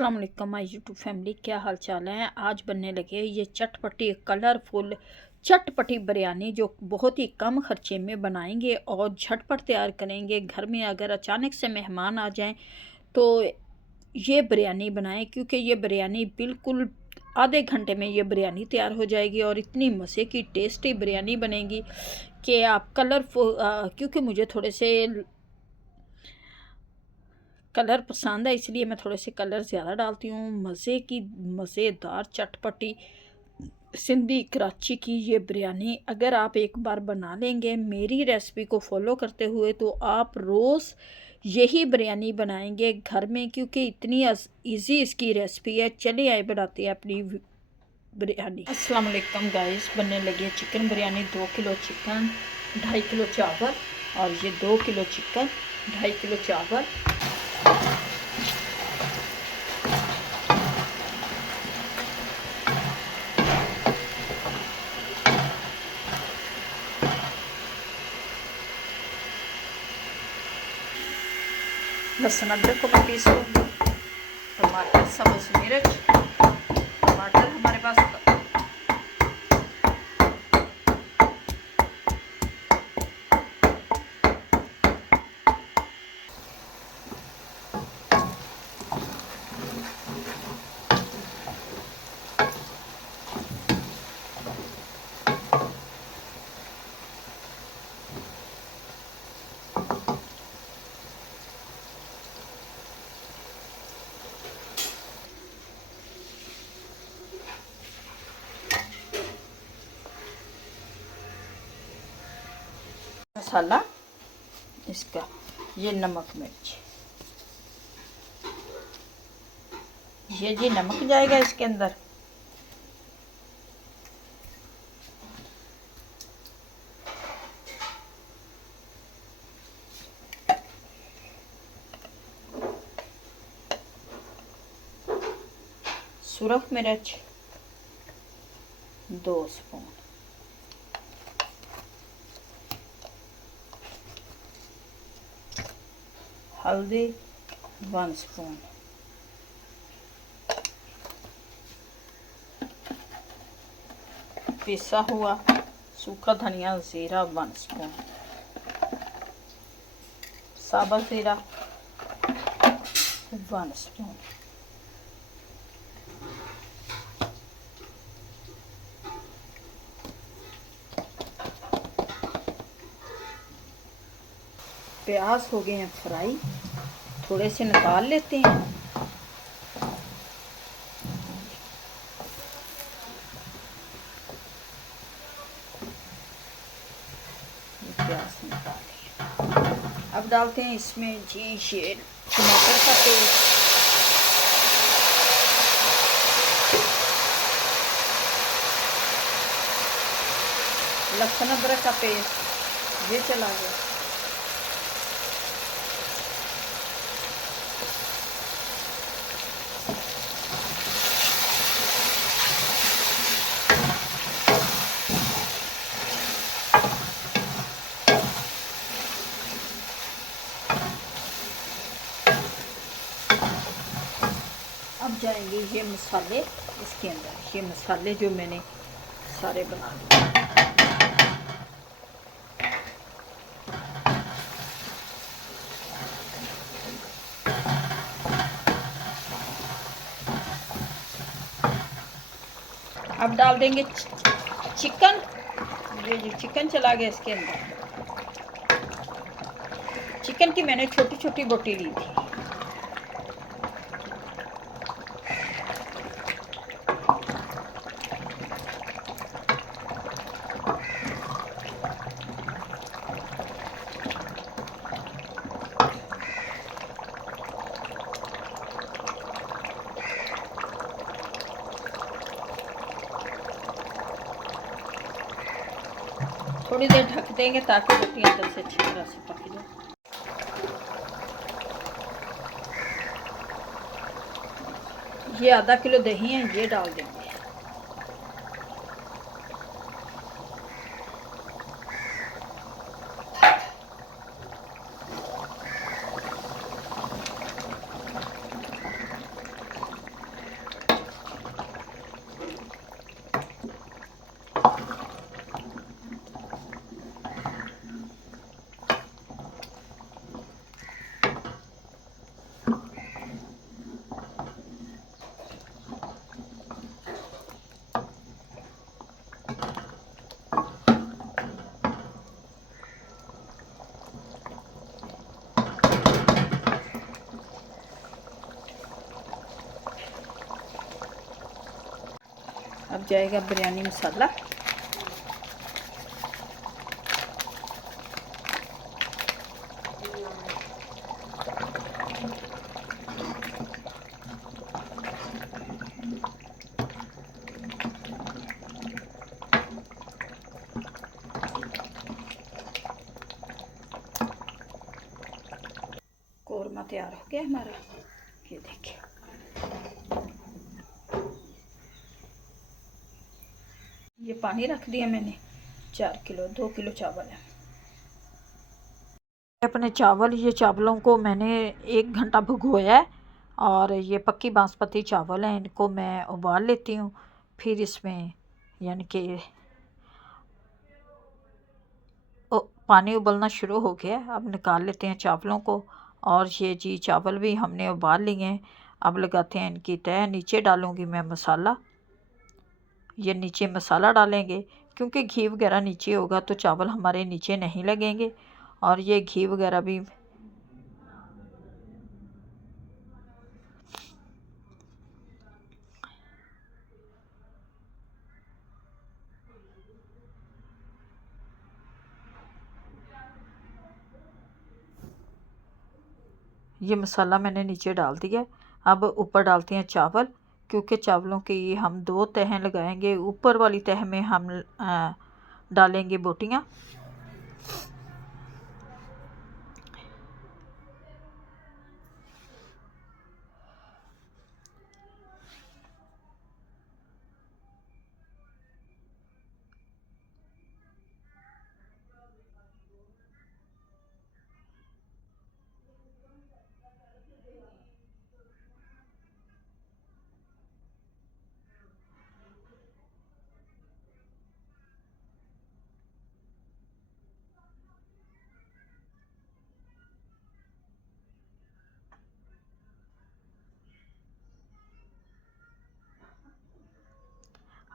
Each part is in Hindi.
अस्सलाम वालेकुम माय यूट्यूब फैमिली, क्या हाल चाल है। आज बनने लगे ये चटपटी कलरफुल चटपटी बिरयानी, जो बहुत ही कम खर्चे में बनाएंगे और झटपट तैयार करेंगे। घर में अगर अचानक से मेहमान आ जाएं तो ये बिरयानी बनाएं, क्योंकि ये बिरयानी बिल्कुल आधे घंटे में ये बिरयानी तैयार हो जाएगी और इतनी मज़े की टेस्टी बिरयानी बनेगी कि आप कलरफुल, क्योंकि मुझे थोड़े से कलर पसंद है, इसलिए मैं थोड़े से कलर ज़्यादा डालती हूँ। मज़े की मज़ेदार चटपटी सिंधी कराची की ये बिरयानी अगर आप एक बार बना लेंगे मेरी रेसिपी को फॉलो करते हुए, तो आप रोज़ यही बिरयानी बनाएंगे घर में, क्योंकि इतनी इजी इसकी रेसिपी है। चलिए आए बनाते हैं अपनी बिरयानी। अस्सलाम वालेकुम गाइस, बनने लगी है chicken biryani. 2 kilo chicken, 2.5 kilo चावल, और ये 2 किलो चिकन, 2.5 किलो चावल। लहसुन अदरक को मैं पीस लूँगी। टमाटर, सब्ज़ मिर्च, टमाटर हमारे पास मसाला, इसका ये नमक मिर्च, ये जी नमक जाएगा इसके अंदर। सुरख मिर्च 2 स्पून, हल्दी 1 स्पून, पिसा हुआ सूखा धनिया ज़ीरा 1 स्पून, साबुत ज़ीरा 1 स्पून, प्याज हो गए हैं फ्राई, थोड़े से निकाल लेते हैं। प्याज निकाल, अब डालते हैं इसमें जी ये टमाटर का पेस्ट, लहसुन अदरक का पेस्ट, ये चला गया। अब जाएंगे ये मसाले इसके अंदर, ये मसाले जो मैंने सारे बना लिए। अब डाल देंगे चिकन, ये जो चिकन चला गया इसके अंदर। चिकन की मैंने छोटी छोटी बोटी ली थी। थोड़ी देर ढक देंगे ताकि रोटी अंदर से अच्छी तरह से पक जाए। ये आधा किलो दही है, ये डाल देंगे। अब जाएगा बिरयानी मसाला। कौरमा तैयार हो गया हमारा, ये देखिए। ये पानी रख दिया मैंने, 4 किलो 2 किलो चावल है अपने चावल। ये चावलों को मैंने 1 घंटा भिगोया है और ये पक्की बासमती चावल हैं, इनको मैं उबाल लेती हूँ। फिर इसमें यानी कि पानी उबलना शुरू हो गया, अब निकाल लेते हैं चावलों को। और ये जी चावल भी हमने उबाल लिए हैं। अब लगाते हैं इनकी तह। नीचे डालूँगी मैं मसाला, ये नीचे मसाला डालेंगे क्योंकि घी वगैरह नीचे होगा तो चावल हमारे नीचे नहीं लगेंगे। और ये घी वगैरह भी ये मसाला मैंने नीचे डाल दिया। अब ऊपर डालते हैं चावल, क्योंकि चावलों के ये हम 2 तहें लगाएंगे। ऊपर वाली तह में हम डालेंगे बोटियाँ।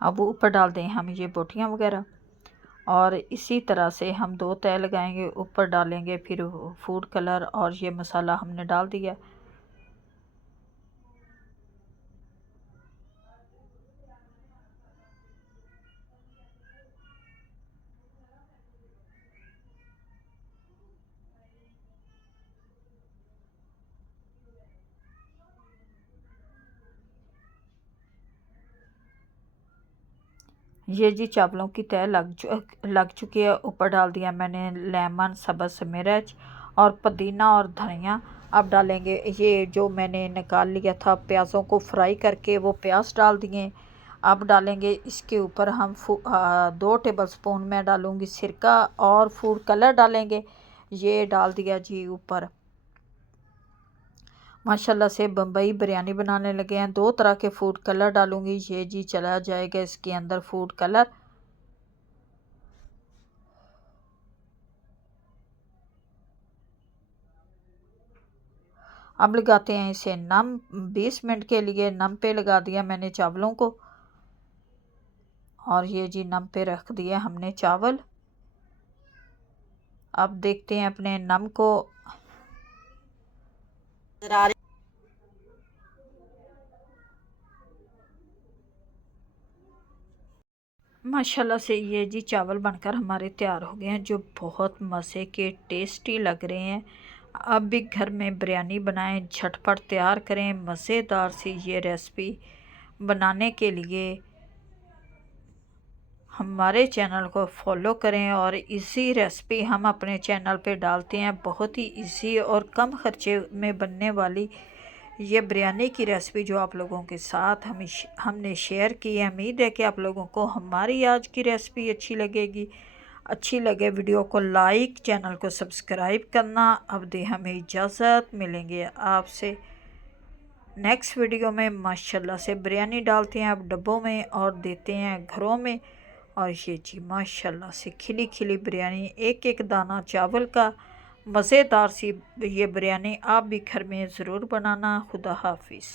अब ऊपर डाल दें हम ये बोटियाँ वगैरह, और इसी तरह से हम 2 तह लगाएंगे। ऊपर डालेंगे फिर फूड कलर, और ये मसाला हमने डाल दिया। ये जी चावलों की तह लग चुकी है। ऊपर डाल दिया मैंने लेमन, सब्ज़ मिर्च और पुदीना और धनिया। अब डालेंगे ये जो मैंने निकाल लिया था प्याज़ों को फ्राई करके, वो प्याज डाल दिए। अब डालेंगे इसके ऊपर हम 2 टेबलस्पून मैं डालूँगी सिरका, और फूड कलर डालेंगे। ये डाल दिया जी ऊपर। माशाल्लाह से बम्बई बिरयानी बनाने लगे हैं। 2 तरह के फूड कलर डालूँगी। ये जी चला जाएगा इसके अंदर फूड कलर। अब लगाते हैं इसे नम। 20 मिनट के लिए नम पे लगा दिया मैंने चावलों को। और ये जी नम पे रख दिया हमने चावल। अब देखते हैं अपने नम को। माशाल्लाह से ये जी चावल बनकर हमारे तैयार हो गए हैं, जो बहुत मज़े के टेस्टी लग रहे हैं। अब भी घर में बिरयानी बनाएं, झटपट तैयार करें। मज़ेदार सी ये रेसिपी बनाने के लिए हमारे चैनल को फॉलो करें। और इसी रेसिपी हम अपने चैनल पे डालते हैं। बहुत ही इजी और कम खर्चे में बनने वाली ये बिरयानी की रेसिपी जो आप लोगों के साथ हमने शेयर की है। उम्मीद है कि आप लोगों को हमारी आज की रेसिपी अच्छी लगेगी। अच्छी लगे वीडियो को लाइक, चैनल को सब्सक्राइब करना। अब दे हमें इजाज़त, मिलेंगे आपसे नेक्स्ट वीडियो में। माशाल्लाह से बिरयानी डालते हैं अब डब्बों में और देते हैं घरों में। और ये जी माशाल्लाह से खिली खिली बिरयानी, एक एक दाना चावल का, मज़ेदार सी ये बिरयानी आप भी घर में ज़रूर बनाना। खुदा हाफिज़।